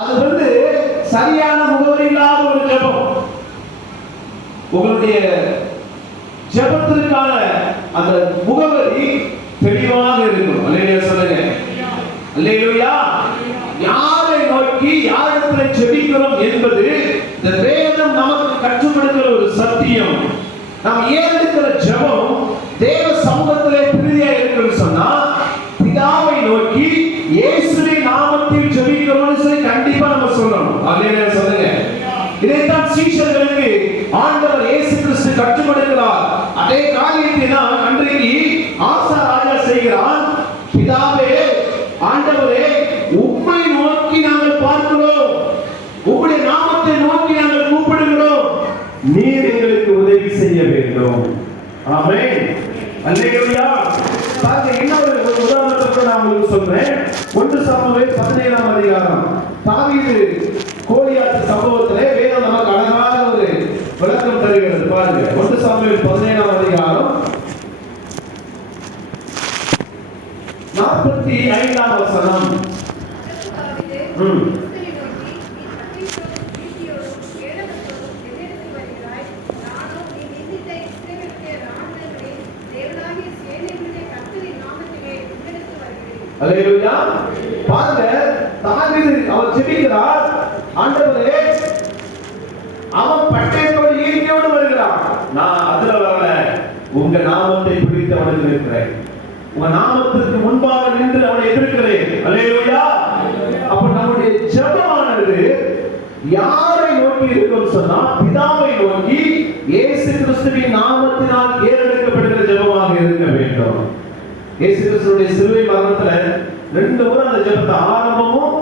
அது சரியான முகவரி இல்லாத ஒரு ஜெபம். உங்களுடைய ஜெபத்திற்கான அந்த முகவரி தெளிவாக இருக்கும். அல்லேலூயா சொல்லுங்க. அல்லேலூயா. யாரை நோக்கி யாரிடத்தில் ஜெபிக்கிறோம் என்பது இந்த வேதம் நமக்கு கற்றுக் கொடுக்கிற ஒரு சத்தியம். நாம் ஏறெடுக்கிற ஜெபம் தேவ சமூகத்திலே பிரீதியா இருக்குன்னு சொன்னா பிதாவை நோக்கி இயேசுவின் நாமத்தில் ஜெபிக்கிறோம்னு சொல்லி கண்டிப்பா நம்ம சொல்லணும். அல்லேலூயா சொல்லுங்க. இதைத்தான் சீஷர்களுக்கு ஆண்டவர் இயேசு கிறிஸ்து கற்றுக் கொடுக்கிறார். அதே காரியத்தை தான் அன்றைக்கு ஆசா ராஜா செய்கிறான். பிதாவே, ஆண்டவரே, உம்மை நோக்கி நாங்கள் பார்க்கிறோம், உம்முடைய நாமத்தை நோக்கி நாங்கள் கூப்பிடுகிறோம், நீர் எங்களுக்கு உதவி செய்ய வேண்டும். ஆமென். அல்லேலூயா. பாருங்க, இன்னொரு உதாரணத்தை நான் உங்களுக்கு சொல்றேன். 1 சாமுவேல் 17ஆம் அதிகாரம். தாவீது கோலியாத் சம்பவத்திலே வேதம் நமக்கு அழகான ஒரு விளக்கம் தருகிறது. பாருங்க, 1 சாமுவேல் 17ஆம் அதிகாரம் 45ஆம் வசனம். அல்லேலூயா. பாருங்க, தாவீது அவர் ஜெபிக்கிறார். ஆண்டவரே, அவன் பட்டயத்தோடு ஈட்டியோடு வருகிறான். நான் அதுல வரல, உங்க நாமத்தை பிடித்தவனுக்கு இருக்கிறேன், உங்க நாமத்துக்கு முன்பாக நின்று அவனை எதிர்க்கிறேன். அல்லேலூயா. அப்ப நம்முடைய ஜெபமானது யாரை நோக்கி இருக்கும் சொன்னா பிதாவை நோக்கி இயேசு கிறிஸ்துவின் நாமத்தினால் ஏறெடுக்கப்படுகிற ஜெபமாக இருக்க வேண்டும். இயேசு கிறிஸ்துவின் சிலுவை மரணத்துல 2 முறை அந்த ஜெபத்தை ஆரம்பமும்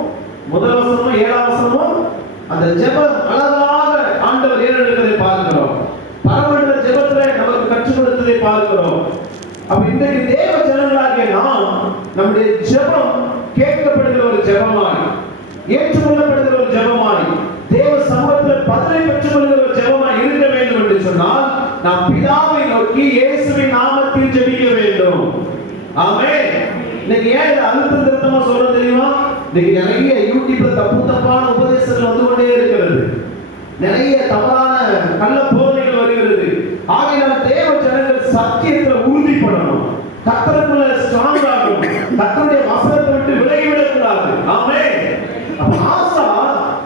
முதல் வசனமும் 7ஆம் வசனமும் அந்த ஜெபம் அழகாக ஆண்டவர் ஏறெடுக்கிறதை பார்க்கிறோம். பரமண்ட ஜெபத்தை நமக்கு கற்றுக் கொடுத்ததை பார்க்கிறோம். அப்ப இன்றைக்கு தேவ ஜனங்களாகிய நாம் நம்முடைய ஜெபம் கேட்கப்படுகிற ஒரு ஜெபமாய், ஏற்றுக்கொள்ளப்படுகிற ஒரு ஜெபமாய், தேவ சமூகத்தில் பதிலை பெற்றுக் கொள்கிற ஒரு ஜெபமாய் இருக்க வேண்டும் என்று சொன்னால் நாம் பிதாவை நோக்கி இயேசுவின் நாமத்தில் ஜெபிக்க வேண்டும். ஆமென். இன்னைக்கு ஏன் அழுத்தம் திருத்தமா சொல்ல தெரியுமா? இன்னைக்கு நிறைய யூடியூப்ல தப்பான உபதேசங்கள் வந்து கொண்டே இருக்கிறது. நிறைய தவறான கள்ள போதனைகள் வருகிறது. ஆகையால் தேவ ஜனங்கள் சத்தியத்தில் உறுதிப்படணும், கர்த்தருக்குள்ள ஸ்ட்ராங் ஆகணும், கர்த்தருடைய வசனத்தை விட்டு விலகிவிடக் கூடாது. ஆமென். அப்ப ஆசா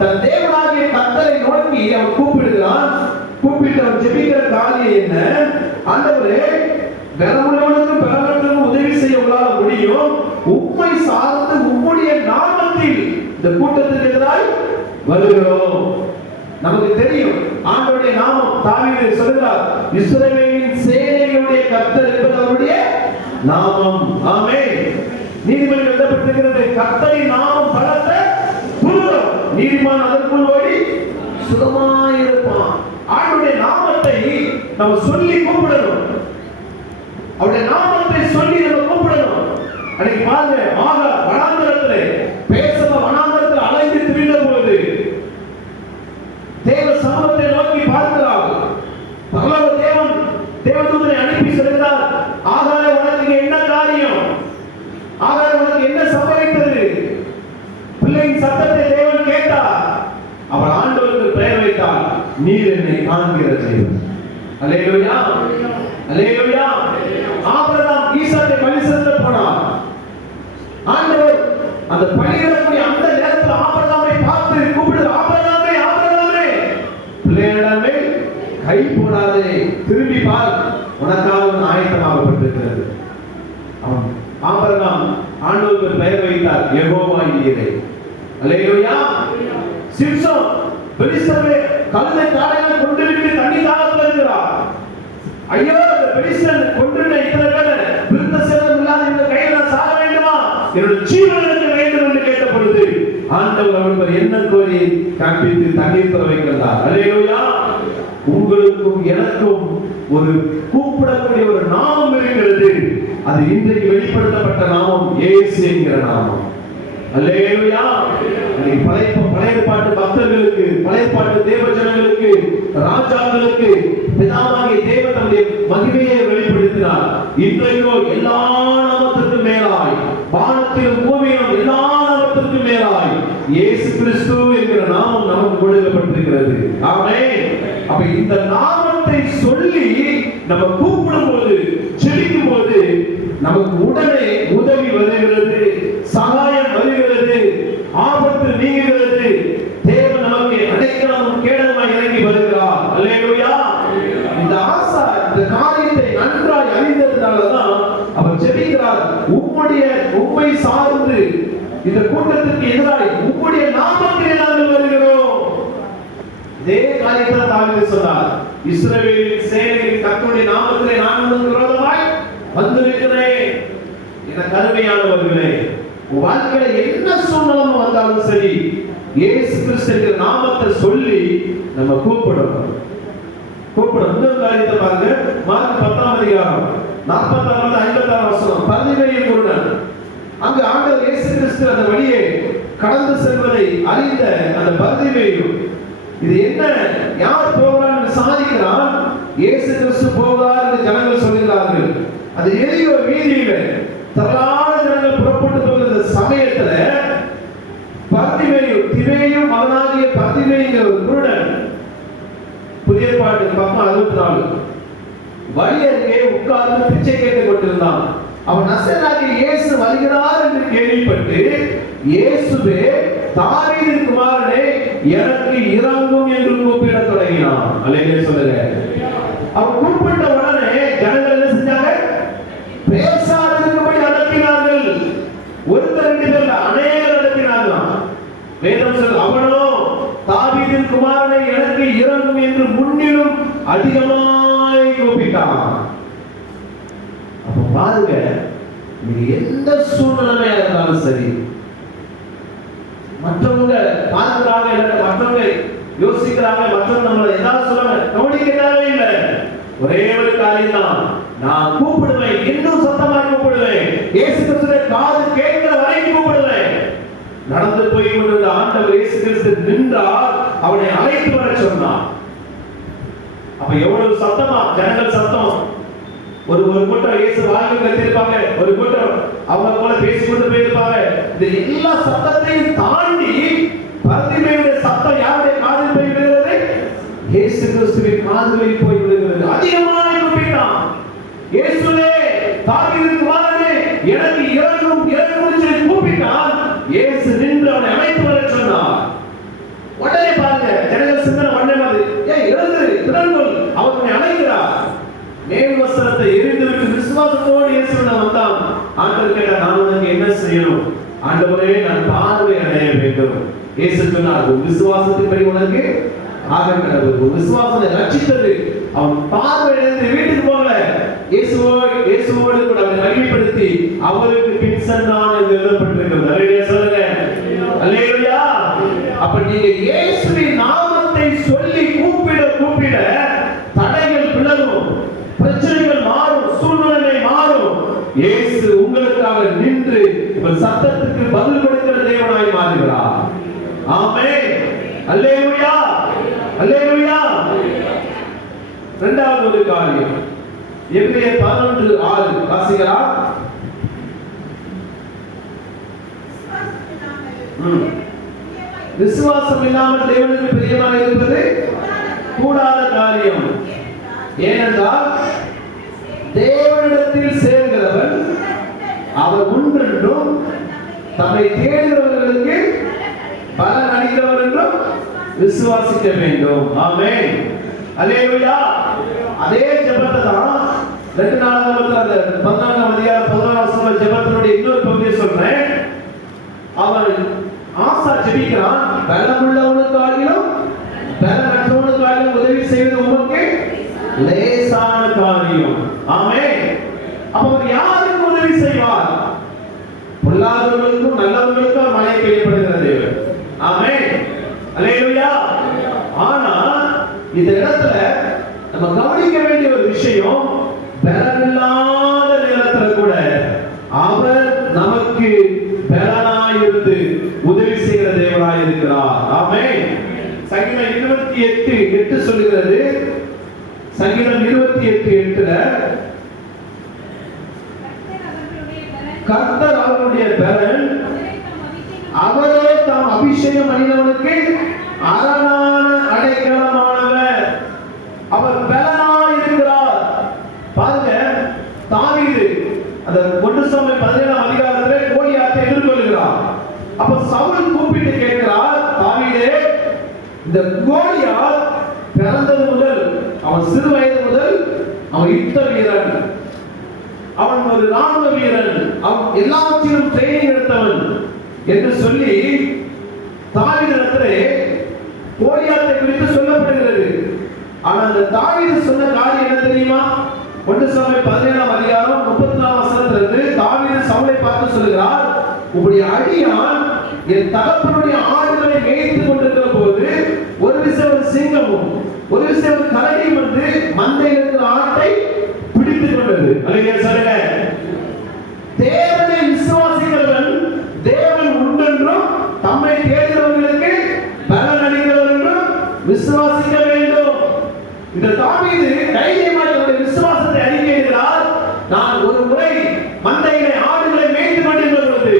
தன் தேவனாகிய கர்த்தரை நோக்கி அவன் கூப்பிடுகிறான். கூப்பிட்டு அவன் ஜெபிக்கிற காரியம் என்ன? ஆண்டவரே, பலமுள்ளவனுக்கும் பலவற்றவனுக்கும் உதவி செய்ய உங்களால் முடியும், உம்மை சார்ந்து உம்முடைய நாமத்தில் இந்த கூட்டத்துக்கு எதிராய் வருகிறோம். நமக்கு தெரியும் ஆண்டவருடைய நாமம். தாவீது சொல்கிறார், இஸ்ரவேலின் சேனைகளுடைய கர்த்தர் என்பது அவருடைய நாமம். ஆமென். நீதிமொழிகள் எழுதப்பட்டிருக்கிறது, கர்த்தரின் நாமம் பலத்த துருகம், நீதிமான் அதற்குள் ஓடி சுகமாயிருப்பான். ஆண்டவருடைய நாமத்தை நம்ம சொல்லி கூப்பிடணும், அவருடைய நாமத்தை சொல்லி நம்ம கூப்பிடணும். அன்னைக்கு பாருங்க, வனாந்தரத்திலே பேசவ வனாந்தரத்தில் அலைந்து திரிந்த பொழுது தேவ சமூகத்தை நோக்கி பார்க்கிறார். பரலோக தேவன் தேவதூதனை அனுப்பி சொல்கிறார், ஆகாரே, உனக்கு என்ன காரியம்? ஆகாரே, உனக்கு என்ன சம்பவித்தது? பிள்ளையின் சத்தத்தை தேவன் கேட்டார். அவர் ஆண்டவருக்கு பெயர் வைத்தார், நீர் என்னை காண்கிற தேவன். அல்லேலூயா. அல்லேலூயா. ஆபிரகாம் ஈசாக்கை பலி செலுத்த போனார். ஆண்டவர் அந்த பலியிடக்கூடிய அந்த நேரத்தில் ஆபிரகாமை பார்த்து கூப்பிடுது, ஆபிரகாமே, ஆபிரகாமே, பிள்ளையிடமே கை போடாதே, திரும்பி பார், உனக்காக ஆயத்தமாகப்பட்டிருக்கிறது. ஆபிரகாம் ஆண்டவருக்கு பெயர் வைத்தார், யெகோவா ஈரே. அல்லேலூயா. சிம்சோன் பெலிஸ்தரை கழுதை காடையில் கொண்டு விட்டு தண்ணி தாகத்தில் இருக்கிறார். ஐயோ, பெலிஸ்தன் கொன்றுட்ட இத்தனை பேர் விருத்த சேதம் இல்லாத இந்த கையில சாக வேண்டுமா? என்னுடைய ஜீவன் எனக்கு வேண்டும் என்று கேட்ட பொழுது ஆண்டவர் அவருக்கு என்ன கோரி காண்பித்து தண்ணீர் தர வைக்கிறார். அல்லேலூயா. உங்களுக்கும் எனக்கும் ஒரு கூப்பிடக்கூடிய ஒரு நாமம் இருக்கிறது. அது இன்றைக்கு வெளிப்படுத்தப்பட்ட நாமம் இயேசு என்கிற நாமம். அல்லேலூயா. பழைய பாட்டு பக்தர்களுக்கு, பழைய பாட்டு தேவ ஜனங்களுக்கு, ராஜாக்களுக்கு பிதாவாகிய தேவன் தம்முடைய மகிமையை வெளிப்படுத்தினார். இன்றையோ எல்லா நாமத்திற்கும் மேலாய், வானத்திலும் பூமியிலும் எல்லா நாமத்திற்கும் மேலாய் இயேசு கிறிஸ்து என்கிற நாமம் நமக்கு கொடுக்கப்பட்டிருக்கிறது. ஆமென். அப்ப இந்த நாமத்தை சொல்லி நம்ம கூப்பிடும் போது, ஜெபிக்கும் போது நமக்கு உடனே உதவி வருகிறது, சகாயம் வருகிறது, ஆபத்து நீங்குகிறது, தேவன் நமக்கு அடைக்கலமும் கேடகமாய் இறங்கி வருகிறார். அல்லேலூயா. இந்த ஆசா இந்த காரியத்தை நன்றாய் அறிந்ததனாலதான் அவர் ஜெபிக்கிறார். உம்மை சார்ந்து இந்த கூட்டத்திற்கு எதிராய் உம்முடைய நாமத்திலே நாங்கள் வருகிறோம். இதே காரியத்தை தாவீது சொன்னார். இஸ்ரவேலின் சேனையின் கர்த்தருடைய நாமத்திலே நான் உங்களுக்கு விரோதமாய் வந்திருக்கிறேன். எனக்கு அருமையானவர்களே, உன் வாழ்க்கையில என்ன சூழ்நிலை வந்தாலும் சரி, இயேசு கிறிஸ்துவின் நாமத்தை சொல்லி நம்ம கூப்பிடணும். இன்னொரு காரியத்தை பாருங்க. மார்க் 10ஆம் அதிகாரம் 46 56 வசனம். பரிதேவியின் குருடன் அங்கு ஆண்டவர் இயேசு கிறிஸ்து அந்த வழியே கடந்து செல்வதை அறிந்த அந்த பரிதேவியும், இது என்ன, யார் போகிறான்னு விசாரிக்கிறான். இயேசு கிறிஸ்து போகிறார் என்று ஜனங்கள் சொல்கிறார்கள். அது எரியோ வீதியில திரளான ஜனங்கள் புறப்பட்டு போகிற சமயத்துல திமேயும் மகனாகிய பரிதேவிங்கிற ஒரு குருடன், புதிய பாட்டு பக்கம் 64, வழி அருகே உட்கார்ந்து பிச்சை கேட்டுக் கொண்டிருந்தான். அவன் நசரேயனாகிய இயேசு வருகிறார் என்று கேள்விப்பட்டு, இயேசுவே தாவீதின் குமாரனே எனக்கு இரங்கும் என்று கூப்பிடத் தொடங்கினான். அல்லேலூயா சொல்லுங்க. அவன் கூப்பிட்ட உடனே ஜனங்கள் என்ன செஞ்சாங்க? பேசாதபடி அடக்கினார்கள். ஒருத்தர் ரெண்டு பேர் அநேகர் அடக்கினார்களாம். வேதம் சொல்லுது, அவனோ தாவீதின் குமாரனே எனக்கு இரங்கும் என்று முன்னிலும் அதிகமாய் கூப்பிட்டான். அப்ப பாருங்க, நீங்க எந்த சூழ்நிலையா இருந்தாலும் சரி, மற்றவங்க பார்க்கிறாங்க, மற்றவங்க யோசிக்கிறாங்க, மற்றவங்க நம்மளை ஏதாவது சொல்றாங்க, கவனிக்க தேவையில்லை. ஒரே ஒரு காரியம் தான், நான் கூப்பிடுவேன், இன்னும் சத்தமா கூப்பிடுவேன், இயேசு கிறிஸ்துவை காது கேட்கிற வரைக்கும் கூப்பிடுவேன். நடந்து போய் கொண்டிருந்த ஆண்டவர் இயேசு கிறிஸ்து நின்றார், அவனை அழைத்து வர சொன்னார். அப்ப எவ்வளவு சத்தமா, ஜனங்கள் சத்தம். ஒரு கூட்டம் இயேசு வாழ்க்கை கத்திருப்பாங்க, ஒரு கூட்டம் அவங்க போல பேசிக்கொண்டு போயிருப்பாங்க. இந்த எல்லா சத்தத்தையும் தாண்டி பரிதேவியுடைய சத்தம் யாருடைய காதில் போய் விழுகிறது? இயேசு கிறிஸ்துவின் காதில் போய் விழுகிறது. அதிகமாக கூப்பிட்டான், இயேசுவே தாவீதின் குமாரனே எனக்கு இரங்கும் என்று கூப்பிட்டான். இயேசு நின்று அவனை அழைத்து வர சொன்னார். உடனே பாருங்க, ஜனங்கள் சிந்தனை உடனே மாதிரி, ஏன் எழுந்து திறன்கொள், அவர் உன்னை அழைக்கிறார். மேல் வஸ்திரத்தை எரிந்துவிட்டு விசுவாசத்தோடு இயேசுவிடம் வந்தான். ஆண்டவர் கேட்டார், நான் உனக்கு என்ன செய்யணும்? ஆண்டவரே, நான் பார்வை அடைய வேண்டும். இயேசு சொன்னார், விசுவாசத்தின்படி உனக்கு ஆக கடவுள். ஒரு விசுவாசத்தை ரட்சித்தது. அவன் பார்வை இழந்து வீட்டுக்கு போகல, இயேசுவோடு கூட அவனை மகிமைப்படுத்தி அவருக்கு பின் சென்றான் என்று எழுதப்பட்டிருக்கிறது. அல்லேலூயா சொல்லுங்க. அல்லேலூயா. அப்ப நீங்க இயேசுவின் நாமத்தை சொல்லி கூப்பிட கூப்பிட தடைகள் விலகும், பிரச்சனைகள் மாறும், சூழ்நிலை மாறும். இயேசு உங்களுக்காக நின்று உங்கள் சத்தத்துக்கு பதில் கொடுக்கிற தேவனாய் மாறுகிறார். ஆமென். அல்லேலூயா. அல்லேலூயா. இரண்டாவது ஒரு காரியம், எபிரேயர் 11:6 வாசிக்கலாம். விசுவாசம் இல்லாமல் தேவனுக்கு பிரியமாக இருப்பது கூடாத காரியம். ஏனென்றால் தேவனிடத்தில் சேர்கிறவன் அவர் ஒன்றென்றும் தம்மை தேடுகிறவர்களுக்கு பலன் அளிக்கிறவர் என்றும் விசுவாசிக்க வேண்டும். ஆமென். அல்லேலூயா. அதே ஜெபத்தை தான் 2 அந்த 14ஆம் அதிகாரம் 11ஆம் வசனம் ஜெபத்தினுடைய இன்னொரு பகுதியை சொல்றேன். அவன் ஆசா ஜெபிக்கிறான், பலமுள்ளவனுக்காகிலும் பலமற்றவனுக்காகிலும் உதவி செய்வது உமக்கு லேசான காரியம். ஆமென். அவர் யாருக்கு உதவி செய்வார்? பொல்லாதவர்களுக்கும் நல்லவர்களுக்கும் மழை பெய்யப்படுகிற தேவன். ஆமென். அல்லேலூயா. ஆனா இந்த இடத்துல நம்ம கவனிக்க வேண்டிய ஒரு விஷயம், பலனில்லாத நேரத்துல கூட அவர் நமக்கு பலனாயிருந்து உதவி செய்கிற தேவனாய் இருக்கிறார். ஆமென். சங்கீதம் 28:8 சொல்லுகிறது. சங்கீதம் 28:8 கர்த்தர் அவருடைய பலன், அவரே தாம் அபிஷேகம் பண்ணினவனுக்கு அரணான அடைக்கலமானவர், அவர் பலனாய் இருக்கிறார். பாருங்க, தாவீது அந்த 1 சாமுவேல் 17ஆம் அதிகாரத்திலே கோலியாத்தை எதிர்கொள்கிறார். அப்ப சவுல் கூப்பிட்டு கேட்கிறார், தாவீதே, இந்த கோலியாத் பிறந்தது முதல், அவன் சிறு வயது முதல் அவன் யுத்த வீரன், அவன் ஒரு ராணுவ வீரன், அவன் எல்லாவற்றிலும் ட்ரைனிங் எடுத்தவன் என்று சொல்லி தாவீதிடத்திலே கோலியாத்தை குறித்து சொல்லப்படுகிறது. ஆனால் அந்த தாவீது சொன்ன காரியம் என்ன தெரியுமா? 1 சாமுவேல் 17ஆம் அதிகாரம் 34ஆம் வசனத்திலிருந்து தாவீது சவுலை பார்த்து சொல்கிறார், உம்முடைய அடியான் என் தகப்பனுடைய ஆடுகளை மேய்த்துக் கொண்டிருக்கிற போது ஒரு விசை ஒரு சிங்கமும் ஒரு விசை ஒரு கரடியும் வந்து மந்தையில் இருக்கிற ஆட்டை பிடித்துக் கொண்டது. அல்லேலூயா சொல்லுங்க. தேவனை விசுவாசிக்கிறவன் தேவன் உண்டென்றும் தம்மை தேடுகிறவர்களுக்கு பலன் அளிக்கிறவர் என்றும் விசுவாசிக்க வேண்டும். இந்த தாவீது தைரியமாக தன்னுடைய விசுவாசத்தை அறிக்கையிடுகிறார். நான் ஒரு முறை மந்தையிலே ஆடுகளை மேய்த்து கொண்டிருந்த பொழுது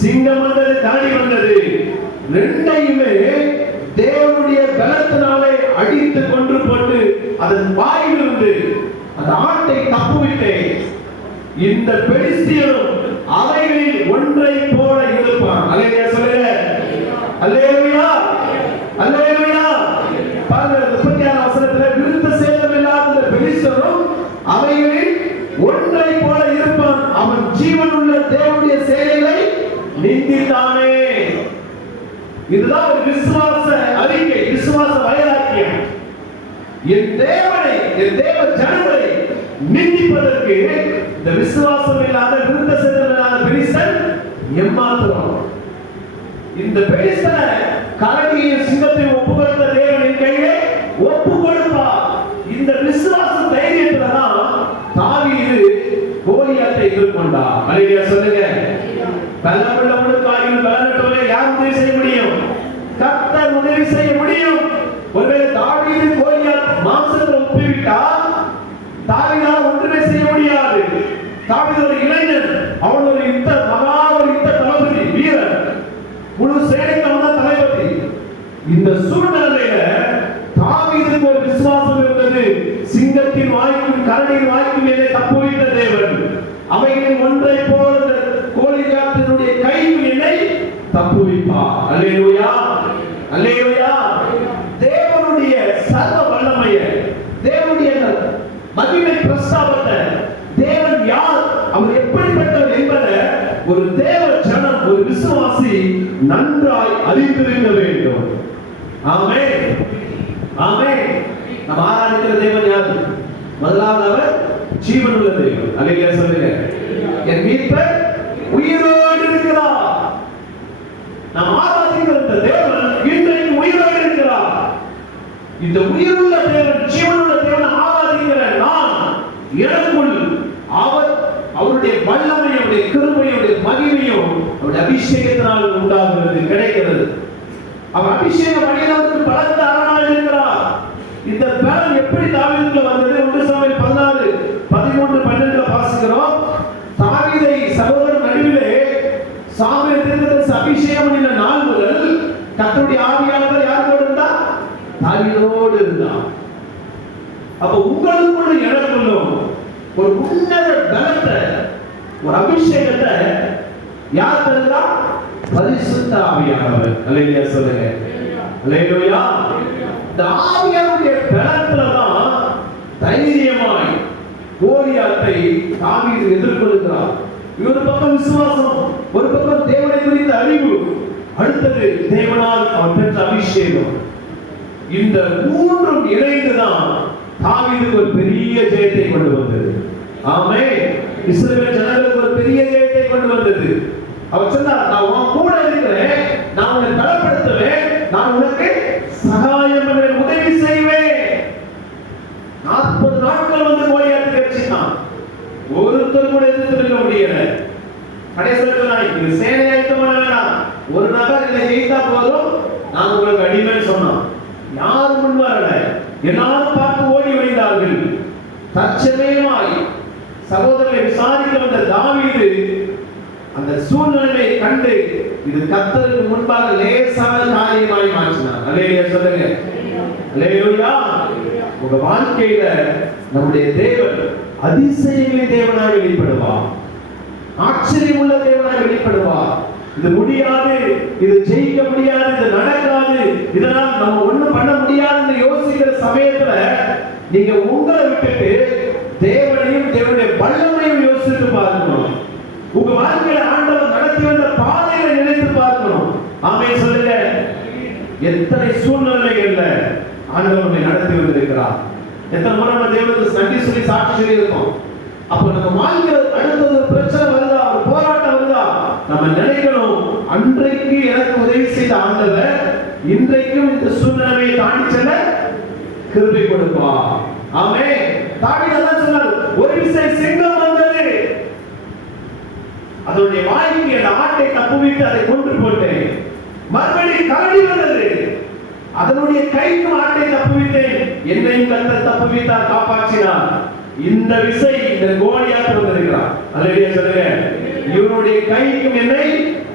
சிங்கம் வந்தது, கரடி வந்தது, ரெண்டையுமே தேவனுடைய பலத்தினாலே அடித்து கொன்று போட்டு அதன் வாயிலிருந்து அந்த ஆட்டை தப்புவிட்டேன். இந்த பெலிஸ்தியரும் அவைகளில் ஒன்றை போல இருப்பான். அல்லேலூயா சொல்லுங்க. அல்லேலூயா, அல்லேலூயா. பாருங்க, 36ஆம் வசனத்திலே விருத்த சேதம் இல்லாத இந்த பெலிஸ்தரும் அவைகளில் ஒன்றை போல இருப்பான், அவன் ஜீவனுள்ள தேவனுடைய செயலை நிந்தித்தானே. இதுதான் ஒரு விசுவாச அறிக்கை, விசுவாச வைராக்கியம். என் தேவனை, என் தேவ ஜனங்களை நிந்திப்பதற்கு இந்த விசுவாசம் இல்லாத விருத்த சேதம் இல்லாத பெலிஸ்தன் எம்மாத்திரம். இந்த பெலிஸ்தனை கரடியையும் சிங்கத்தையும் ஒப்பு கொடுத்த தேவனின் கையிலே ஒப்பு கொடுப்பார். இந்த விசுவாச தைரியத்துல தான் தாவீது கோலியாத்தை எதிர்கொண்டார். அல்லேலூயா சொல்லுங்க. பலமுள்ளவனுக்கு ஆகியும் பலனற்றவனை யார் உதவி செய்ய முடியும்? கர்த்தர் உதவி செய்ய முடியும். ஒருவேளை தாவீது கோலியாத் மாம்சத்தை ஒப்பிவிட்டால் தாவீதால் ஒன்றுமே செய்ய முடியாது. தாவீது ஒரு இளைஞன், அவன் ஒரு யுத்த தளபதி, வீரன், முழு சேனைக்கு அவன் தான் தளபதி. இந்த சூழ்நிலையில தாவீதுக்கு ஒரு விசுவாசம் இருந்தது. சிங்கத்தின் வாய்க்கும் கரடியின் வாய்க்கும் மேலே தப்புவித்த தேவன் அவைகளில் ஒன்றை போல கோலியாத்தினுடைய கையில் என்னை தப்புவிப்பார். அல்லேலூயா, அல்லேலூயா. தேவனுடைய சர்வ வல்லமையை, தேவனுடைய மகிமை பிரஸ்தாபத்தை, தேவன் யார், அவர் எப்படிப்பட்டவர் என்பதை ஒரு தேவ ஜனம், ஒரு விசுவாசி நன்றாய் அறிந்திருக்க வேண்டும். ஆமென், ஆமென். நம்ம ஆராதிக்கிற தேவன் யார்? முதலாவது அவர் ஜீவனுள்ள தேவன். அல்லேலூயா சொல்லுங்க. என் மீட்பர் உயிரோடு இருக்கிறார். நாம் ஆராதிக்கிற இந்த தேவன் இன்றைக்கு உயிரோடு இருக்கிறார். இந்த உயிருள்ள தேவன், ஜீவனுள்ள தேவன் ஆராதிக்கிற நான், எனக்குள் அவருடைய வல்லமையும் அவருடைய கிருபையும் அவருடைய மகிமையும் அவருடைய அபிஷேகத்தினால் உண்டாகிறது, கிடைக்கிறது. அவர் அபிஷேகம் பண்ணினவருக்கு பலத்த அரணாய் இருக்கிறார். இந்த பலன் எப்படி தாவீதுக்குள்ள வந்தது? 1 சாமுவேல் 16 13 12 வாசிக்கிறோம். தாவீதை சகோதரர் நடுவிலே சாமுவேல் தீர்க்கதரிசி அபிஷேகம் பண்ணின நாள் முதல் கர்த்தருடைய ஆவியானவர் யாரோடு இருந்தார்? தாவீதோடு இருந்தார். அப்ப உங்களுக்குள்ள எனக்குள்ளும் ஒரு உன்னத பலத்தை, ஒரு அபிஷேகத்தை யார் தருகிறார்? பரிசுத்த ஆவியானவர். அல்லேலூயா சொல்லுங்க. அல்லேலூயா. இந்த ஆவியானுடைய பலத்துல தான் தைரியமாய் கோலியாத்தை தாவீது எதிர்கொள்கிறார். ஒரு பக்கம் விசுவாசம், ஒரு பக்கம் தேவனை குறித்த அறிவு, அடுத்தது தேவனால் அவர் பெற்ற அபிஷேகம். இந்த மூன்றும் இணைந்துதான் தாவீதுக்கு ஒரு பெரிய ஜெயத்தை கொண்டு வந்தது. ஆமென். இஸ்ரவேல் ஜனங்களுக்கு ஒரு பெரிய ஜெயத்தை கொண்டு வந்தது. அவர் சொன்னார், நான் உன் கூட இருக்கிறேன், நான் உன்னை பலப்படுத்துவேன், நான் உனக்கு சகாயம் பண்ணுவேன், உதவி செய்வேன். 40 நாட்கள் வந்து கோலியாத்தை கட்சினான். ஒருத்தர் கூட எதிர்த்து நிற்க முடியல. கடைசியில் நான் இது சேனை ஆயத்தம் பண்ண வேண்டாம், ஒரு நபர் இதை ஜெயித்தா போதும், நான் உங்களுக்கு அடிமைன்னு சொன்னான். யாரும் முன் வரல, எல்லாரும் பார்த்து ஓடி ஒளிந்தார்கள். தற்சமயமாய் சகோதரரை விசாரிக்க வந்த தாவீது அந்த சூழ்நிலையை கண்டு இது கர்த்தருக்கு முன்பாக லேசான காரியமாய் மாற்றினார். அல்லேலூயா சொல்லுங்க. அல்லேலூயா. உங்க வாழ்க்கையில நம்முடைய தேவன் அதிசயங்களின் தேவனாய் வெளிப்படுவார், ஆச்சரியம் உள்ள தேவனாய் வெளிப்படுவார். இது முடியாது, இது ஜெயிக்க முடியாது, இது நடக்காது, இதனால் நம்ம ஒண்ணும் பண்ண முடியாதுன்னு யோசிக்கிற சமயத்துல நீங்க உங்களை விட்டுட்டு தேவனையும் தேவனுடைய வல்லமையும் யோசித்து பார்க்கணும். உங்க வாழ்க்கையில ஆண்டவர் நடத்தி வந்த பாதையை நினைத்து பார்க்கணும். ஆமென் சொல்லுங்க. எத்தனை சூழ்நிலைகள்ல ஆண்டவர் நம்மை நடத்தி வந்திருக்கிறார். எத்தனை முறை நம்ம தேவனுக்கு நன்றி சொல்லி சாட்சி சொல்லி இருக்கோம். அப்ப நம்ம வாழ்க்கையில் அடுத்தது பிரச்சனை வருதா, ஒரு போராட்டம் வருதா, நம்ம நினைக்கணும், அன்றைக்கு எனக்கு உதவி செய்த ஆண்டவர் இன்றைக்கும் இந்த சூழ்நிலையை தாண்டி செல்ல கிருபை கொடுப்பார். ஆமென். தாவீது அதான் சொன்னார், ஒரு விசை சிங்கம் வந்தது, அதனுடைய வாய்க்கு அந்த ஆட்டை தப்புவித்து அதை கொன்று போட்டேன். மறுபடியும் கரடி வந்தது, அதனுடைய கைக்கு ஆட்டை தப்புவித்தேன், என்னையும் கர்த்தர் தப்புவித்தார், காப்பாற்றினார். இந்த விசை இந்த கோலியாத் வந்திருக்கிறார். அல்லேலூயா சொல்லுங்க. இவனுடைய கைக்கும் என்னை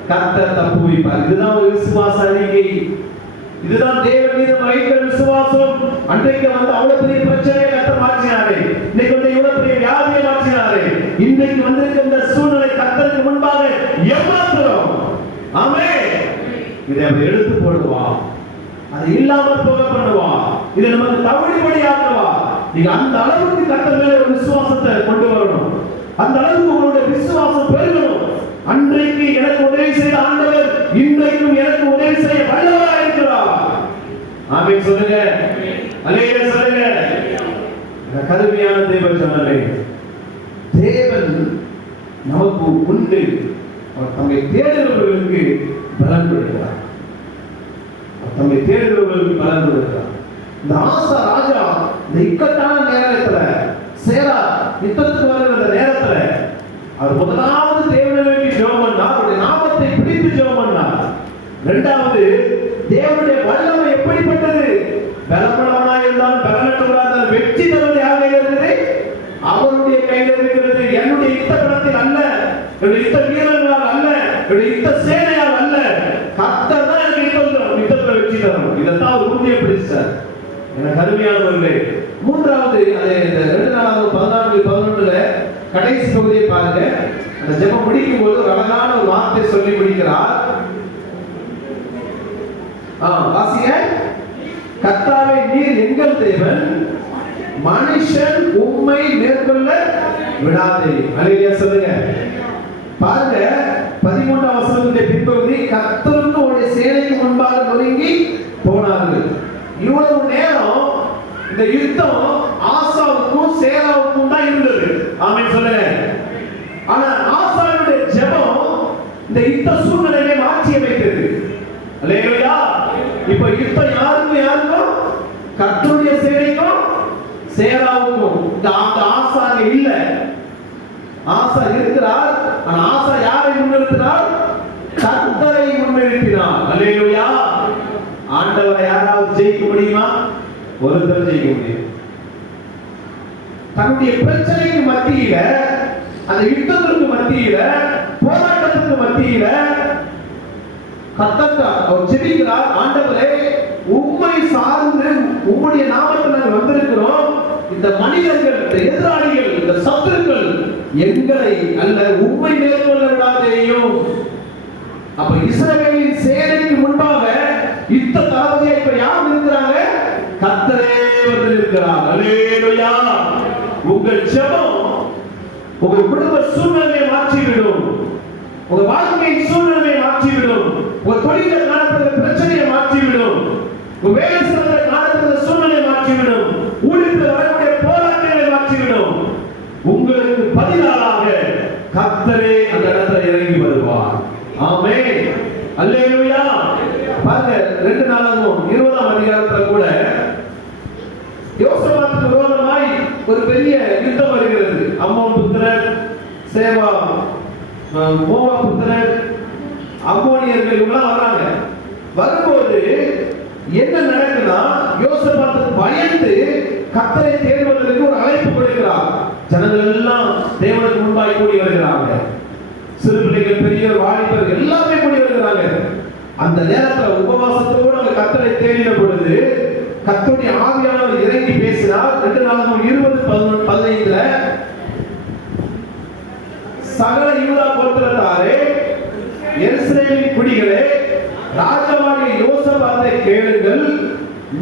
கர்த்தர் தப்புவிப்பார். இதுதான் ஒரு விசுவாச அறிக்கை. இதுதான் தேவன் மீது வைக்கிற விசுவாசம். அன்றைக்கு வந்து அவ்வளவு பெரிய பிரச்சனையை கர்த்தர் மாற்றினாரே, இன்னைக்கு வந்து இவ்வளவு பெரிய வியாதியை மாற்றினாரே, இன்றைக்கு வந்திருக்கிற இந்த சூழ்நிலை கர்த்தருக்கு முன்பாக ஏமாத்துறோம். ஆமென். இதை அவர் எடுத்து போடுவா, அது இல்லாமல் போக பண்ணுவா, இதை நமக்கு தவிடுபடி ஆக்குவா. நீங்க அந்த அளவுக்கு கர்த்தர் மேல ஒரு விசுவாசத்தை கொண்டு வரணும். அந்த அளவுக்கு உங்களுடைய விசுவாசம் பெருகணும். அன்றைக்கு எனக்கு உதவி செய்த ஆண்டவர் இன்றைக்கும் எனக்கு உதவி செய்ய வல்லவரா இருக்கிறார். ஆமென் சொல்லுங்க. அல்லேலூயா சொல்லுங்க. இந்த கருமையான தேவ ஜனமே, தேவன் நமக்கு உண்டு. அவர் தம்மை தேடுகிறவர்களுக்கு பலன் கொடுக்கிறார். தம்மை தேடுகிறவர்களுக்கு பலன் கொடுக்கிறார். இந்த ஆசா ராஜா இந்த இக்கட்டான நேரத்துல, சேரா யுத்தத்துக்கு வருகிற நேரத்துல அவர் முதலாவது தேவனை வேண்டி ஜெபம் பண்ணார், அவருடைய நாமத்தை பிடித்து ஜெபம் பண்ணார். இரண்டாவது, தேவனுடைய வல்லமை எப்படிப்பட்டது, பலப்படமாய் இருந்தால் பலனற்றவராக வெற்றி தருவது யார் கையில் இருக்குது, அவருடைய கையில் இருக்கிறது. என்னுடைய யுத்த பலத்தில் அல்ல, என்னுடைய யுத்த வீரர்களால் அல்ல, என்னுடைய யுத்த சேனையால் அல்ல, கர்த்தர் தான் எனக்கு யுத்தத்தில் வெற்றி தரும். இதைத்தான் அவர் உறுதியை பிடிச்சார். எனக்கு அருமையானவர்களே, மூன்றாவது அது 2 கடைசி பகுதியை பாருங்க. அந்த ஜெபம் முடிக்கும் போது ஒரு அழகான ஒரு வார்த்தை சொல்லி முடிக்கிறார். வாசிங்க. கர்த்தாவே, நீர் எங்கள் தேவன், மனுஷன் உம்மை மேற்கொள்ள விடாதே. அல்லேலூயா சொல்லுங்க. பாருங்க 13ஆம் வசனத்தின் பின்பகுதி, கர்த்தருக்கு உடைய சேனைக்கு முன்பாக நொறுங்கி போனார்கள். இவ்வளவு நேரம் இந்த யுத்தம் ஆசாவுக்கும் சேராவுக்கும் தான் இருந்தது. ஆமென் சொல்லுங்க. ஆனா ஆசாவுடைய ஜெபம் இந்த யுத்த சூழ்நிலையை மாற்றி அமைத்தது. அல்லேலூயா. இப்ப யுத்தம் யாருக்கும் கர்த்தருடைய சேனைக்கும் சேராவுக்கும். இந்த ஆசா இல்ல, ஆசா இருக்கிறார். ஆனா ஆசா யாரை முன்னிறுத்தினார், கர்த்தரை முன்னிறுத்தினார். அல்லேலூயா. ஆண்டவரை யாராவது ஜெயிக்க முடியுமா? ஒருத்தர் ஜெயிக்க முடியும். தன்னுடைய பிரச்சனைக்கு மத்தியில, அந்த யுத்தத்திற்கு மத்தியில, போராட்டத்திற்கு மத்தியில கர்த்தர் அவர் ஜெபிக்கிறார். ஆண்டவரே, உம்மை சார்ந்து உம்முடைய நாமத்தில் நாங்கள் வந்திருக்கிறோம். இந்த மனிதர்கள், இந்த எதிராளிகள், இந்த சத்துருக்கள் எங்களை அல்ல உம்மை மேற்கொள்ள விடாதேயும். அப்ப இஸ்ரவேலின் சேனைக்கு முன்பாக யுத்த தளபதியா இப்ப யார் இருக்கிறாங்க? கர்த்தரே வந்திருக்கிறார். அல்லேலூயா. உங்கள் ஜெபம் உங்கள் குடும்ப சூழ்நிலையை மாற்றிவிடும், உங்க வாழ்க்கை சூழ்நிலையை மாற்றிவிடும், உங்க தொழிலில் காணப்படுகிற பிரச்சனையை மாற்றிவிடும், உங்க வேலை ஸ்தலத்தில் காணப்படுகிற சூழ்நிலையை மாற்றிவிடும், ஊழியத்தில் வரக்கூடிய போராட்டங்களை மாற்றிவிடும். உங்களுக்கு பதிலாக கர்த்தரே அந்த இடத்துல இறங்கி வருவார். ஆமென். அல்லேலூயா. பாருங்க 2 நாளாகவும் 20ஆம் அதிகாரத்துல கூட யோசபாத்துக்கு விரோதமாய் ஒரு பெரிய யுத்தம் வருகிறது. அம்மோன் புத்திரர், சேவா, மோவா புத்திரர், அம்மோனியர்கள் இவங்கெல்லாம் வராங்க. வரும்போது என்ன நடக்குதுன்னா, யோசபாத்துக்கு பயந்து கர்த்தரை தேடுவதற்கு ஒரு அழைப்பு கொடுக்கிறார். ஜனங்கள் எல்லாம் தேவனுக்கு முன்பாய் கூடி வருகிறாங்க. சிறு பிள்ளைகள், பெரியவர், வாலிபர் எல்லாமே கூடி வருகிறாங்க. அந்த நேரத்துல உபவாசத்தோடு அவங்க கர்த்தரை தேடின பொழுது கர்த்தருடைய ஆவியானவர் இறங்கி பேசினார். 2 நாளாகமம் 20:15 சகல யூதா கோத்திரத்தாரே, எருசலேமின் குடிகளே, ராஜாவாகிய யோசபாத்தை கேளுங்கள்.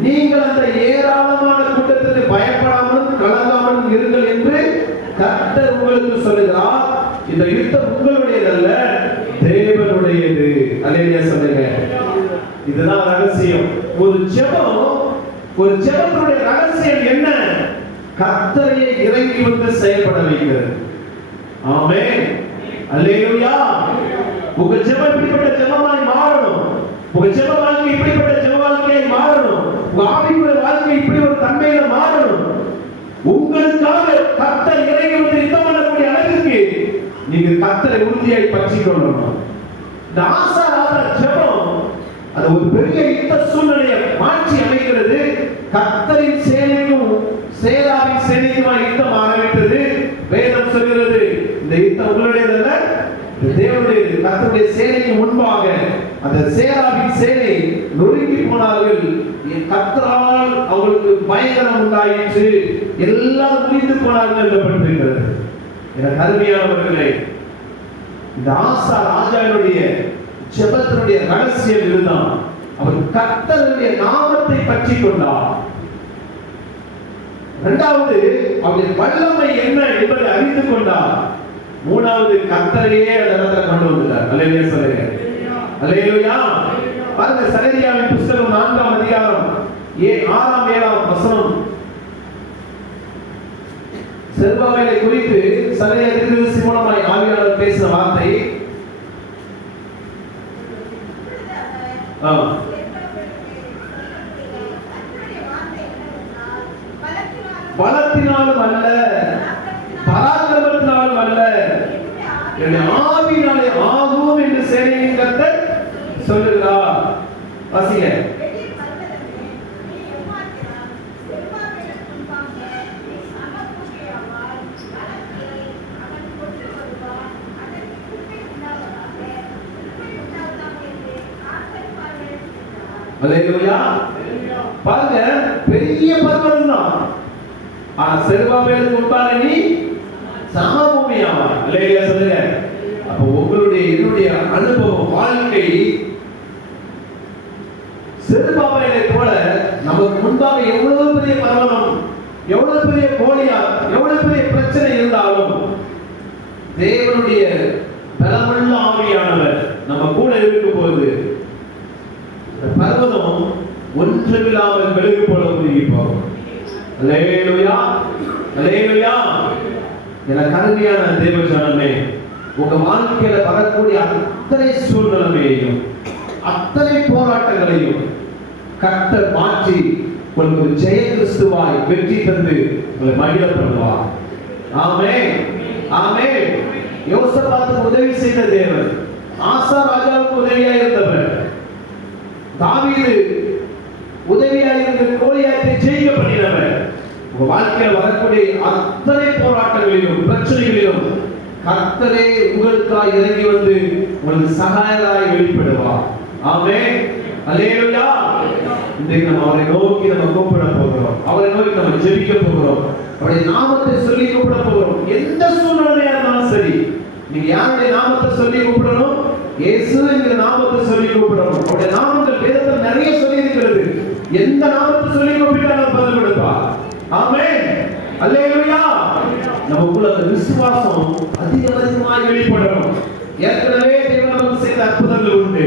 நீங்கள் அந்த ஏராளமான கூட்டத்திற்கு பயப்படாமலும் கலங்காமலும் இருங்கள் என்று கர்த்தர் உங்களுக்கு சொல்லுகிறார். இந்த யுத்தம் உங்களுடையதல்ல, தேவனுடையது. அல்லேலூயா சொல்லுங்க. இதுதான் ரகசியம். ஒரு ஜெபத்துடைய ரகசியம் என்ன? கர்த்தரை இறங்கி வந்து செயல்பட வைக்கிறது. ஆமென். அல்லேலூயா. உங்க ஜெபம் இப்படிப்பட்ட ஜெபமாய் மாறணும். உங்க ஜெப வாழ்க்கை இப்படிப்பட்ட ஜெப வாழ்க்கையாய் மாறணும். உங்க ஆவிக்குரிய வாழ்க்கை இப்படி ஒரு தன்மையில மாறணும். உங்களுக்காக கர்த்தர் இறங்கி வந்து யுத்தம் பண்ணக்கூடிய அளவுக்கு நீங்க கர்த்தரை உறுதியாய் பற்றிக் கொள்ளணும். இந்த ஆசாராத ஜெபம் அது ஒரு பெரிய யுத்த சூழ்நிலையை மாற்றி அமைக்கிறது. கர்த்தரின் சேனைக்கும் சேராவின் சேனைக்குமாய் யுத்தம் ஆரம்பித்தது. வேதம் சொல்கிறது, இந்த யுத்தம் உங்களுடையதல்ல, தேவனுடையது. கர்த்தருடைய சேனைக்கு முன்பாக அந்த சேராவின் சேனை நொறுங்கி போனார்கள். கர்த்தரால் அவர்களுக்கு பயங்கரம் உண்டாயிற்று. எல்லாம் முடிந்து போனார்கள் என்று பட்டிருக்கிறது. எனக்கு அருமையானவர்களே, இந்த ஆசா ராஜாவினுடைய ஜெபத்தினுடைய ரகசியம் இதுதான். அவர் கர்த்தருடைய நாமத்தை பற்றி கொண்டார். இரண்டாவது, அவருடைய வல்லமை என்ன என்பதை அறிந்து கொண்டார். மூணாவது, கர்த்தரையே அந்த இடத்துல கொண்டு வந்துட்டார். அல்லேலூயா சொல்லுங்க. அல்லேலூயா. பாருங்க, சகரியாவின் புத்தகம் 4ஆம் அதிகாரம் 6ஆம் 7ஆம் வசனம். செருபாபேலை குறித்து சகரியா தீர்க்கதரிசி மூலமாய் ஆவியானவர் பேசின வார்த்தை. பலத்தினாலும் அல்ல, பராக்கிரமத்தினாலும் அல்ல, ஆவியினாலே ஆகும் என்று சேனையின் கர்த்தர் சொல்லுகிறார். வாசிங்க. அல்லேலூயா. பாருங்க, பெரிய பர்வதம் தான். ஆனா செருபாபேலுக்கு முன்பாக நீ சமபூமியாவா? அல்லேலூயா சொல்லுங்க. அப்ப உங்களுடைய என்னுடைய அனுபவம் வாழ்க்கை செருபாபேலை போல நமக்கு முன்பாக எவ்வளவு பெரிய பர்வதம், எவ்வளவு பெரிய கோலியாத், எவ்வளவு பெரிய பிரச்சனை இருந்தாலும் தேவனுடைய பலமுள்ள ஆவியானவர் நம்ம கூட இருக்கும் போது பர்வதம் ஒன்றுமில்லாமல் மெழுகு போல உருகி போகும். அல்லேலூயா. அல்லேலூயா. என கருமையான தேவ ஜனமே, உங்க வாழ்க்கையில வரக்கூடிய அத்தனை சூழ்நிலையையும் அத்தனை போராட்டங்களையும் கர்த்தர் மாற்றி உங்களுக்கு ஒரு ஜெய கிறிஸ்துவாய் வெற்றி தந்து உங்களை மகிழ பண்ணுவார். ஆமென். ஆமென். யோசபாத்துக்கு உதவி செய்த தேவன், ஆசா ராஜாவுக்கு உதவியாக இருந்தவர், தாவீது உதவியாக இருந்த கோலியாத்தை ஜெயிக்க பண்ணினவர். உங்க வாழ்க்கையில் வரக்கூடிய அத்தனை போராட்டங்களிலும் பிரச்சனைகளிலும் கர்த்தரே உங்களுக்காக இறங்கி வந்து உங்களுக்கு சகாயராய் வெளிப்படுவார். ஆமென். அல்லேலூயா. இன்றைக்கு நம்ம அவரை நோக்கி நம்ம கூப்பிட போகிறோம். அவரை நோக்கி நம்ம ஜெபிக்க போகிறோம். அவருடைய நாமத்தை சொல்லி கூப்பிட போகிறோம். எந்த சூழ்நிலையா இருந்தாலும் சரி, நீங்க யாருடைய நாமத்தை சொல்லி கூப்பிடணும்? இயேசு என்கிற நாமத்தை சொல்லி கூப்பிடணும். அவருடைய நாமங்கள் வேதத்தில் நிறைய சொல்லி இருக்கிறது. எந்த நாமத்தை சொல்லி கூப்பிட்டாலும் பதில் கொடுப்பார். ஆமென். அல்லேலூயா. நமக்குள்ள அந்த விசுவாசம் அதிகமாக வெளிப்படணும். ஏற்கனவே தேவன் நமக்கு செய்த அற்புதங்கள் உண்டு,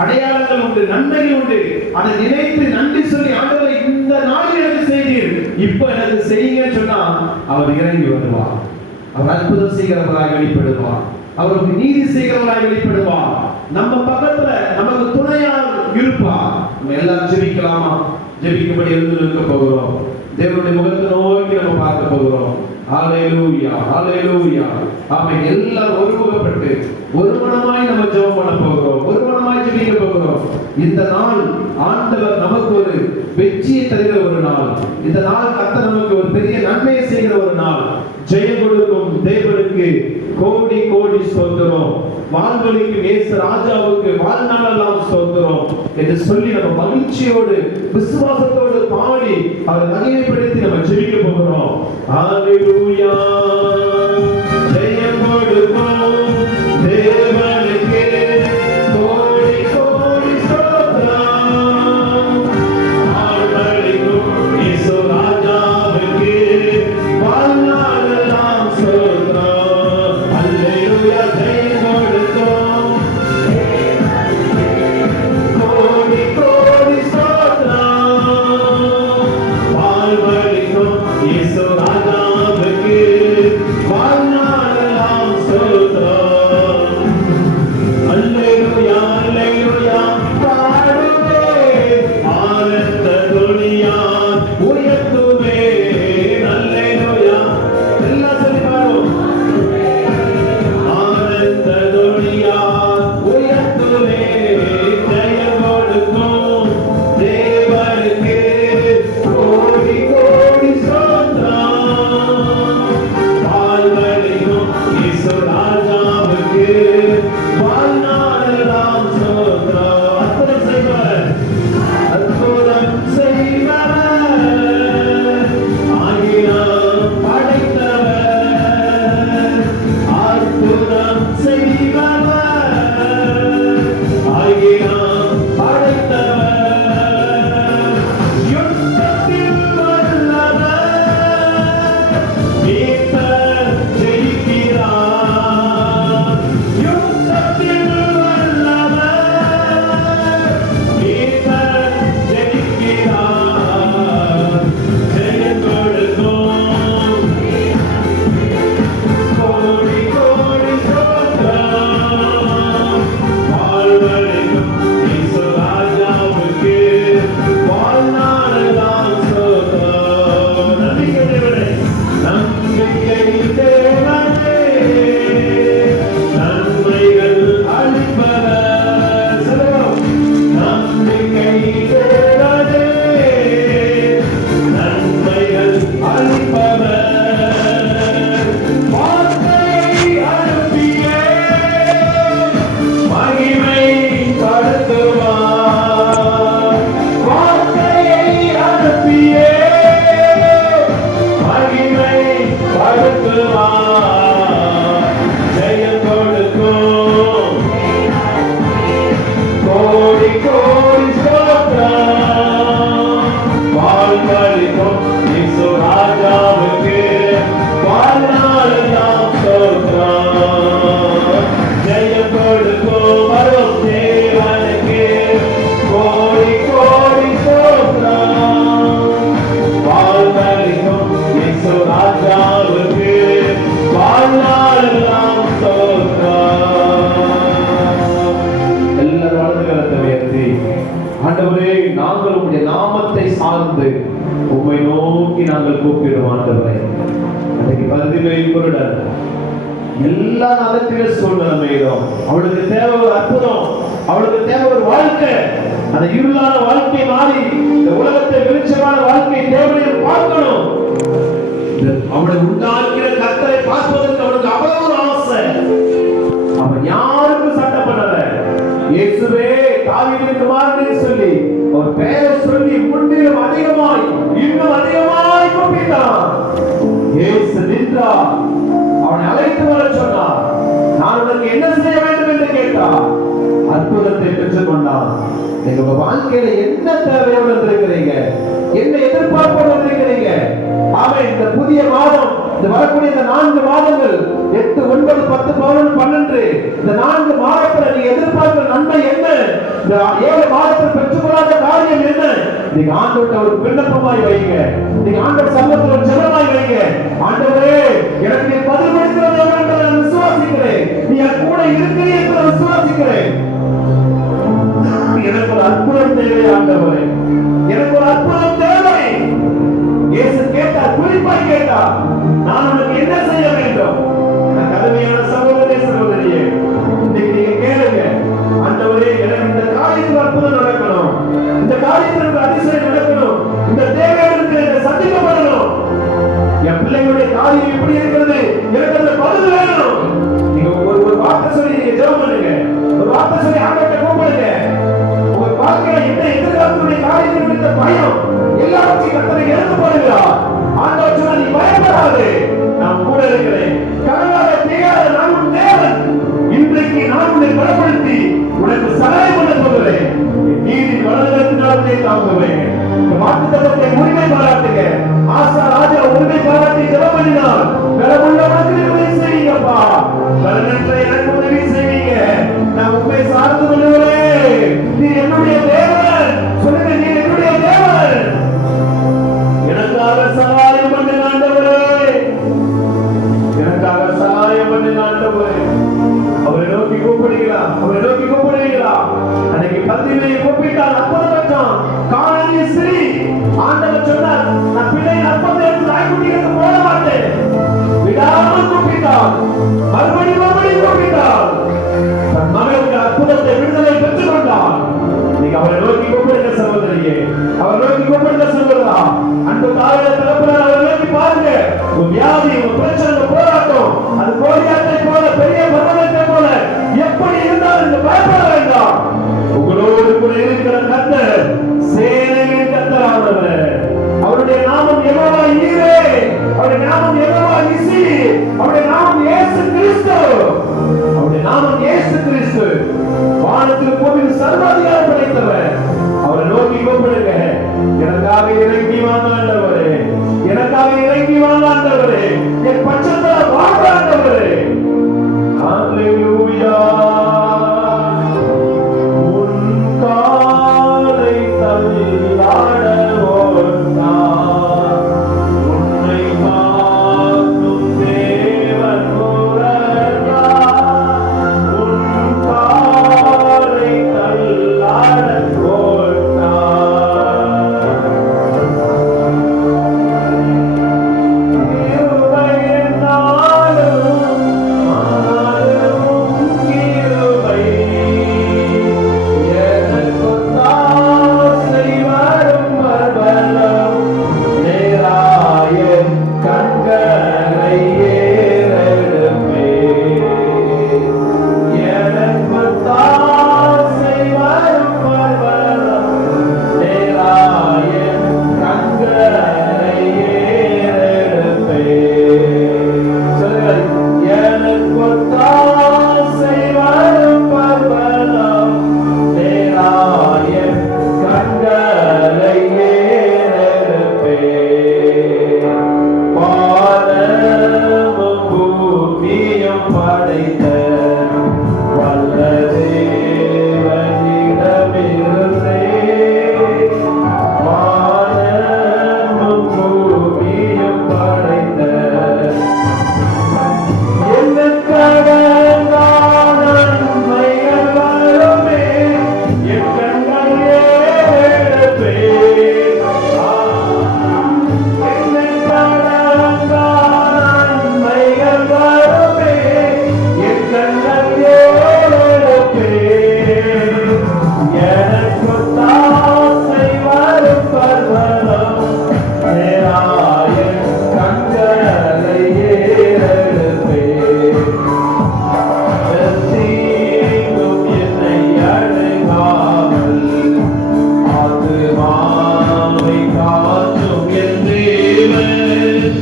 அடையாளங்கள் உண்டு, நன்மைகள் உண்டு. அதை நினைத்து நன்றி சொல்லி, ஆண்டவரே இந்த நாளில் எனக்கு செய்தீர், இப்போ எனக்கு செய்யுங்கன்னு சொன்னா அவர் இறங்கி வருவார். அவர் அற்புதம் செய்கிறவராய் வெளிப்படுவார். அவருக்கு நீதி செய்கிறவராய் வெளிப்படுவார். நம்ம பக்கத்துல நமக்கு துணையா இருப்பார். நம்ம எல்லாரும் ஜெபிக்கலாமா? ஜெபிக்கும்படி எழுந்து நிற்க போகிறோம். தேவனுடைய முகத்தை நோக்கி நம்ம பார்க்க போகிறோம். ஹல்லேலூயா. ஹல்லேலூயா. ஆமென். எல்லாரும் ஒருமுகப்பட்டு ஒரு மனமாய் நம்ம ஜெபம் பண்ண போகிறோம். ஒரு மனமாய் ஜெபிக்க போகிறோம். இந்த நாள் ஆண்டவர் நமக்கு ஒரு வெற்றியை தருகிற ஒரு நாள். இந்த நாள் கர்த்தர் நமக்கு ஒரு பெரிய நன்மையை செய்கிற ஒரு நாள். ஜெயம் கொடுக்கும் தேவனுக்கு கோடி கோடி ஸ்தோத்திரம். வாழ்வழிக்கும் இயேசு ராஜாவுக்கு வாழ்நாளெல்லாம் ஸ்தோத்திரம் என்று சொல்லி நம்ம மகிழ்ச்சியோடு விசுவாசத்தோடு பாடி அவர் மகிமைப்படுத்தி நம்ம ஜெபிக்க போகிறோம். ஹalleluya ஜெயம் கொடுப்போம் தேவனுக்கே கோடி கோடி ஸ்தோத்திரம். வாழ்வழிக்கும் இயேசு ராஜாவுக்கு வாழ்நாளெல்லாம் ஸ்தோத்திரம். ஹalleluya ஜெயம் கொடுப்போம் கோடி கோடி ஸ்தோத்திரம். வாழ்வழிக்கும் இயேசு ராஜாவுக்கு வாழ்நாளெல்லாம் ஸ்தோத்திரம். ஹalleluya ஹalleluya பாடுவே ஆனந்த துணியால் உயர்த்துவே. ஹalleluya எல்லாம் சொல்லி பாடுவோம். ஆனந்த துணியால் உயர்த்துவே ஜெயம் கொடுக்கும் தேவனுக்கு கோடி கோடி ஸ்தோத்திரம். வாழ்வழிக்கும் இயேசு ராஜாவுக்கு வாழ்நாளெல்லாம் ஸ்தோத்திரம். அற்புதம் செய்பவர் அற்புதம் செய்பவர் ஆகினாம் படைத்தவர். அற்புதம் செய்பவர் ஆகினாம் படைத்தவர். யுத்தத்தில் வல்லவர் மீட்பர் ஜெயிக்கிறார். யுத்தத்தில் வல்லவர் மீட்பர் ஜெயிக்கிறார். ஜெயம் கொடுக்கும் கோடி கோடி ஸ்தோத்திரம். வாழ்வழிக்கும் இயேசு ராஜாவுக்கு வாழ்நாளெல்லாம் ஸ்தோத்திரம். நம்பிக்கை தேவனே நம்பிக்கை தேவனே நன்மைகள் அளிப்பவர். சொல்லுவோம். நம்பிக்கை தேவனே நன்மைகள் அளிப்பவர். வார்த்தையை அனுப்பியே மகிமை படுத்துவார். வார்த்தையை அனுப்பியே மகிமை படுத்துவார். ஜெயம் கொடுக்கும் கோடி கோடி ஸ்தோத்திரம். வாழ்வழிக்கும் இயேசு ராஜாவுக்கு வாழ்நாளெல்லாம் ஸ்தோத்திரம். ஜெயம் கொடுக்கும் வரும் தேவனுக்கு கோடி கோடி ஸ்தோத்திரம். வாழ்வழிக்கும் இயேசு ராஜாவுக்கு வாழ்நாளெல்லாம் ஸ்தோத்திரம். எல்லாரும் வலது கரத்தை உயர்த்தி ஆண்டவரே நாங்கள் உம்முடைய நாமத்தை சார்ந்து உம்மை நோக்கி நாங்கள் கூப்பிடுவோம். ஆண்டவரே அன்றைக்கு பருதிமையில் குருடன் எல்லா நாளத்திலே சூழ்நிலைமையிலும் அவளுக்கு தேவை ஒரு அற்புதம், அவளுக்கு தேவை ஒரு வாழ்க்கை. அந்த இருளான வாழ்க்கை மாறி இந்த உலகத்தை வெளிச்சமான வாழ்க்கை தேவனையும் பார்க்கணும். அவளை உண்டாக்கிற கர்த்தரை பார்ப்பதற்கு அவனுக்கு அவ்வளவு ஒரு ஆசை. அவன் யாருக்கும் சட்டை பண்ணல. இயேசுவே தாவீதின் குமாரனே சொல்லி அவர் பெயரை சொல்லி முன்னிலும் அதிகமாய் இன்னும் அதிகமாய் கூப்பிட்டான். இயேசு நின்றார். அவனை அழைத்து வர சொன்னார். நான் உனக்கு என்ன செய்ய வேண்டும் என்று கேட்டார். அற்புதத்தை பெற்றுக் கொண்டான். நீங்க உங்க வாழ்க்கையில என்ன தேவையோடு இருக்கிறீங்க, என்ன எதிர்பார்ப்போடு இருக்கிறீங்க? ஆமென். இந்த புதிய மாதம், இந்த வரக்கூடிய இந்த 4 மாதங்கள் 8, 9, 10, 11, 12 இந்த 4 மாதத்துல நீங்க எதிர்பார்க்கிற நன்மை என்ன? இந்த 7 மாதத்தில் பெற்றுக்கொள்ளாத காரியம் என்ன? நீங்க ஆண்டவர்கிட்ட ஒரு விண்ணப்பமாய் வைங்க. நீங்க ஆண்டவர் சமூகத்தில் ஒரு ஜெபமாய் வைங்க. ஆண்டவரே எனக்கு நீ பதில் கொடுக்கிறது என்று நான் விசுவாசிக்கிறேன். நீ என் கூட இருக்கிறீ என்று நான் விசுவாசிக்கிறேன். எனக்கு ஒரு அற்புதம் தேவை ஆண்டவரே, எனக்கு ஒரு அற்புதம் தேவை. இயேசு கேட்டார், குறிப்பாய் கேட்டார், நான் உனக்கு என்ன செய்ய வேண்டும்? எனக்கு அருமையான சகோதரே சகோதரியே, இன்னைக்கு நீங்க கேளுங்க. ஆண்டவரே எனக்கு இந்த காரியத்தில் அற்புதம் நடக்கணும், இந்த காரியத்தில் அதிசயம் நடக்கணும், இந்த தேவைகளுக்கு சந்திக்கப்படணும். என் பிள்ளைகளுடைய காரியம் எப்படி இருக்கிறது, எனக்கு அந்த பதில் வேணும். நீங்க ஒரு வார்த்தை சொல்லி நீங்க ஜெபம் தாயின் விடுத்த பயம் எல்லாவற்றையும் கர்த்தரை எடுத்து போடுகிறார். ஆண்டவர் சொன்னா நீ பயப்படாதே, நான் கூட இருக்கிறேன். கனவாக தெரியாத நான் உன் தேவன். இன்றைக்கு நான் உன்னை பலப்படுத்தி உனக்கு சகாயம் பண்ண போகிறேன். நீதி வளர்ந்ததினாலே தாங்குவேன். வாக்குத்தத்தத்தை உரிமை பாராட்டுங்க. ஆசா ராஜா உரிமை பாராட்டி ஜெபம் பண்ணினார். பலமுள்ளவனுக்கு உதவி செய்வீங்கப்பா, பலனற்ற எனக்கு உதவி செய்வீங்க. நான் உண்மை சார்ந்து கொள்ளுகிறேன். நீ என்னுடைய தேவன். சொல்லுங்க, நீ என்னுடைய தேவன். எனக்காக சகாயம் பண்ண ஆண்டவரே, எனக்காக சகாயம் பண்ண ஆண்டவரே. அவரை நோக்கி கூப்பிடுகிறார், அவரை நோக்கி கூப்பிடுகிறார். அன்னைக்கு பந்தியை கூப்பிட்டார், அப்பதான் பெற்றான். காணானிய ஸ்திரீ ஆண்டவர் சொன்னார், நான் பிள்ளை அப்பத்தை எடுத்து நாய்க்குட்டிகளுக்கு போட மாட்டேன். விடாமல் கூப்பிட்டார், மறுபடியும் கூப்பிட்டார். தன் மகளுக்கு அற்புதத்தை விடுதலை பெற்றுக் கொண்டார். நீங்க அவரை நோக்கி கூப்பிடுங்க சகோதரியே, அவரை நோக்கி கூப்பிடுங்க சகோதரா. அன்பு தாயை தகப்பனார் அவரை நோக்கி பாருங்க. உன் வியாதி, உன் பிரச்சனை, போராட்டம் அது கோரியாத்தை போல பெரிய பர்வதத்தை போல எப்படி இருந்தாலும் பயப்பட வேண்டாம். உங்களோடு கூட இருக்கிற கர்த்தர்